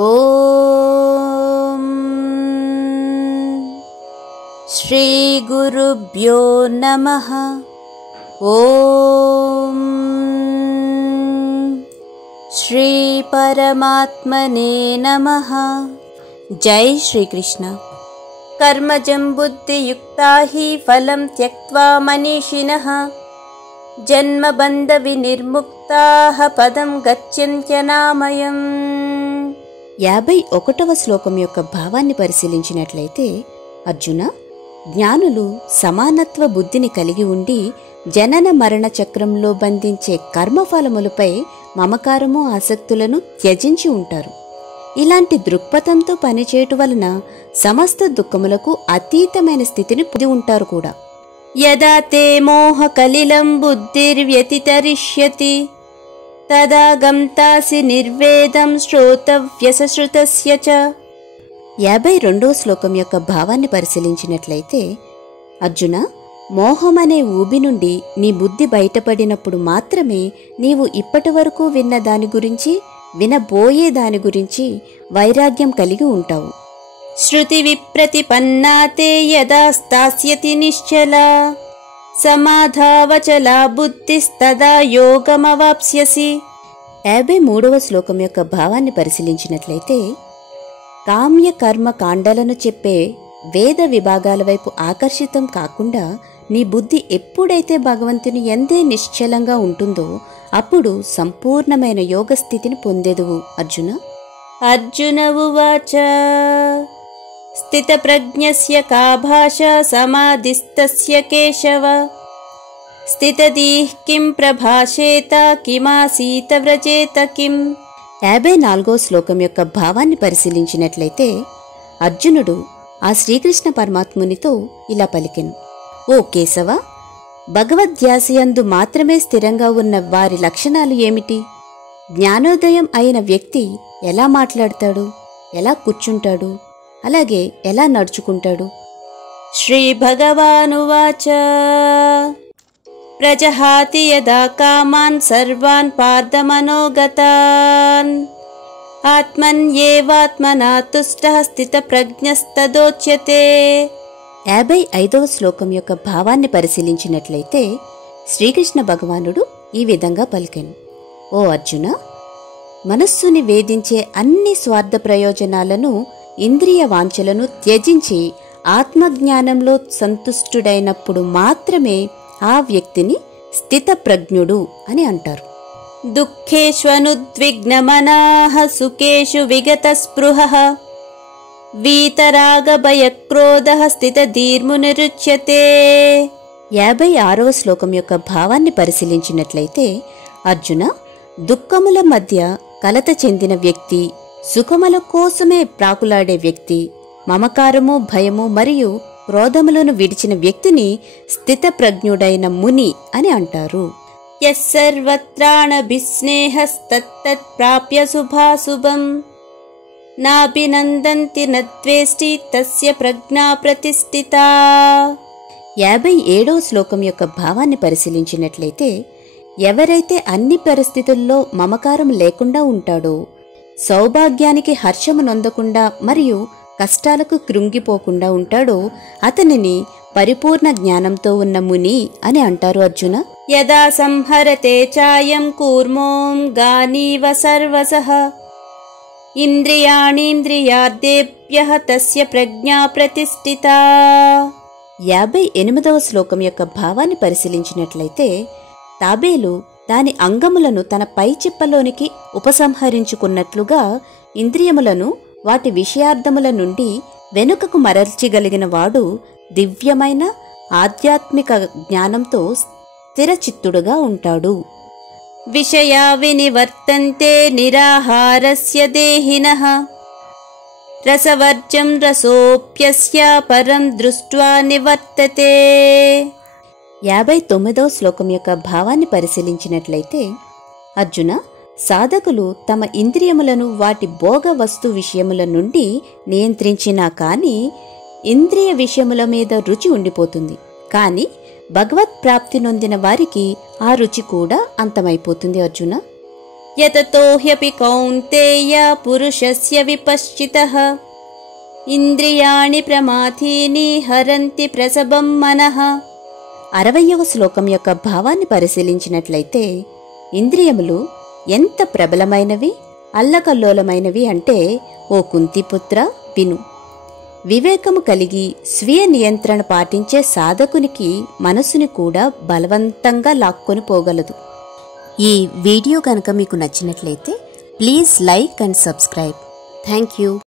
ఓం శ్రీ గురుభ్యో నమః. ఓం శ్రీ పరమాత్మనే నమః. జై శ్రీకృష్ణ. కర్మజం బుద్ధియుక్తా హి ఫలం త్యక్త్వా మనీషిణః జన్మబంధ వినిర్ముక్తాః పదం గచ్చన్త్యనామయం. 51వ శ్లోకం యొక్క భావాన్ని పరిశీలించినట్లయితే, అర్జున, జ్ఞానులు సమానత్వ బుద్ధిని కలిగి ఉండి జనన మరణ చక్రంలో బంధించే కర్మఫలములపై మమకారము ఆసక్తులను త్యజించి ఉంటారు. ఇలాంటి దృక్పథంతో పనిచేయటం వలన సమస్త దుఃఖములకు అతీతమైన స్థితిని పొంది ఉంటారు కూడా. యదా తే మోహ కలిలం బుద్ధిర్వ్యతితరిష్యతి తదా గంతాసి నిర్వేదం శ్రోతవ్యసశ్రుతస్య చ. 52వ శ్లోకం యొక్క భావాన్ని పరిశీలించినట్లయితే, అర్జున, మోహమనే ఊబి నుండి నీ బుద్ధి బయటపడినప్పుడు మాత్రమే నీవు ఇప్పటి వరకు విన్న దాని గురించి, వినబోయే దాని గురించి వైరాగ్యం కలిగి ఉంటావు. శృతి విప్రతిపన్నాతే యదా స్థాస్యతి నిశ్చలా సమాధావచలా బుద్ధిస్తదా యోగమవాప్స్యసి. 53వ శ్లోకం యొక్క భావాన్ని పరిశీలించినట్లయితే, కామ్య కర్మ కాండలను చెప్పే వేద విభాగాల వైపు ఆకర్షితం కాకుండా నీ బుద్ధి ఎప్పుడైతే భగవంతుని ఎందే నిశ్చలంగా ఉంటుందో అప్పుడు సంపూర్ణమైన యోగస్థితిని పొందేదువు అర్జున. అర్జున ఉవాచ స్థితప్రజ్ఞస్య కా భాషా సమాధిస్తస్య కేశవ స్థితదీః కిం ప్రభాషేత కిమాసీత వ్రజేత కిం. 54వ శ్లోకం యొక్క భావాన్ని పరిశీలించినట్లయితే, అర్జునుడు ఆ శ్రీకృష్ణ పరమాత్మునితో ఇలా పలికెను: ఓ కేశవ, భగవద్ధ్యాసయందు మాత్రమే స్థిరంగా ఉన్న వారి లక్షణాలు ఏమిటి? జ్ఞానోదయం అయిన వ్యక్తి ఎలా మాట్లాడతాడు, ఎలా కూర్చుంటాడు, అలాగే ఎలా నడుచుకుంటాడు? శ్రీ భగవానువాచ ప్రజహాతి యదా కామాన్ సర్వాన్ పార్థమనోగతాన్ ఆత్మన్యేవాత్మనా తుష్టః స్థితప్రజ్ఞస్తదోచ్యతే. 55వ శ్లోకం యొక్క భావాన్ని పరిశీలించినట్లయితే, శ్రీకృష్ణ భగవానుడు ఈ విధంగా పలికెను: ఓ అర్జున, మనస్సుని వేధించే అన్ని స్వార్థ ప్రయోజనాలను, ఇంద్రియ వాంఛలను త్యజించి ఆత్మజ్ఞానంలో సంతుష్టుడైనప్పుడు మాత్రమే ఆ వ్యక్తిని స్థితప్రజ్ఞుడు అని అంటారు. దుఃఖేష్వనుద్విగ్నమనాః సుఖేషు విగతస్పృహః వీతరాగభయక్రోధః స్థితధీర్మునిరుచ్యతే. 56వ శ్లోకం యొక్క భావాన్ని పరిశీలించినట్లయితే, అర్జున, దుఃఖముల మధ్య కలత చెందిన వ్యక్తి, సుఖముల కోసమే ప్రాకులాడే వ్యక్తి, మమకారము, భయము మరియు క్రోధములను విడిచిన వ్యక్తిని స్థితప్రజ్ఞుడైన ముని అని అంటారు. యస్సర్వత్రాణభిస్నేహస్తత్తత్ ప్రాప్య శుభాశుభం నాభినందంతి నద్వేష్టి తస్య ప్రజ్ఞా ప్రతిష్ఠితా. 57వ శ్లోకం యొక్క భావాన్ని పరిశీలించినట్లయితే, ఎవరైతే అన్ని పరిస్థితుల్లో మమకారం లేకుండా ఉంటాడో, సౌభాగ్యానికి హర్షము నొందకుండా మరియు కష్టాలకు కృంగిపోకుండా ఉంటాడో అతనిని పరిపూర్ణ జ్ఞానంతో ఉన్న ముని అని అంటారు అర్జున. యదా సంహరతే చాయం కూర్మోం గానీవ సర్వసః ఇంద్రియాణీంద్రియార్థేభ్యః తస్య ప్రజ్ఞా ప్రతిష్ఠితా. 58వ శ్లోకం యొక్క భావాన్ని పరిశీలించినట్లయితే, తాబేలు దాని అంగములను తన పై చిప్పలోనికి ఉపసంహరించుకున్నట్లుగా ఇంద్రియములను వాటి విషయార్థముల నుండి వెనుకకు మరల్చగలిగిన వాడు దివ్యమైన ఆధ్యాత్మిక జ్ఞానంతో స్థిరచిత్తుడుగా ఉంటాడు. విషయా వినివర్తంతే నిరాహారస్య దేహినః రసవర్జం రసోప్యస్య పరం దృష్ట్వా నివర్తతే. 59వ శ్లోకం యొక్క భావాన్ని పరిశీలించినట్లయితే, అర్జున, సాధకులు తమ ఇంద్రియములను వాటి భోగ వస్తు విషయముల నుండి నియంత్రించినా కానీ ఇంద్రియ విషయముల మీద రుచి ఉండిపోతుంది. కానీ భగవత్ ప్రాప్తి నొందిన వారికి ఆ రుచి కూడా అంతమైపోతుంది అర్జున. యతతో హ్యపి కౌంతేయ పురుషస్య విపశ్చితః ఇంద్రియాణి ప్రమాథీని హరంతి ప్రసభం మనః. 60వ శ్లోకం యొక్క భావాన్ని పరిశీలించినట్లయితే ఇంద్రియములు ఎంత ప్రబలమైనవి, అల్లకల్లోలమైనవి అంటే, ఓ కుంతిపుత్ర విను. వివేకము కలిగి స్వీయ నియంత్రణ పాటించే సాధకునికి మనసుని కూడా బలవంతంగా లాక్కొని పోగలదు. ఈ వీడియో కనుక మీకు నచ్చినట్లయితే please like and subscribe. Thank you.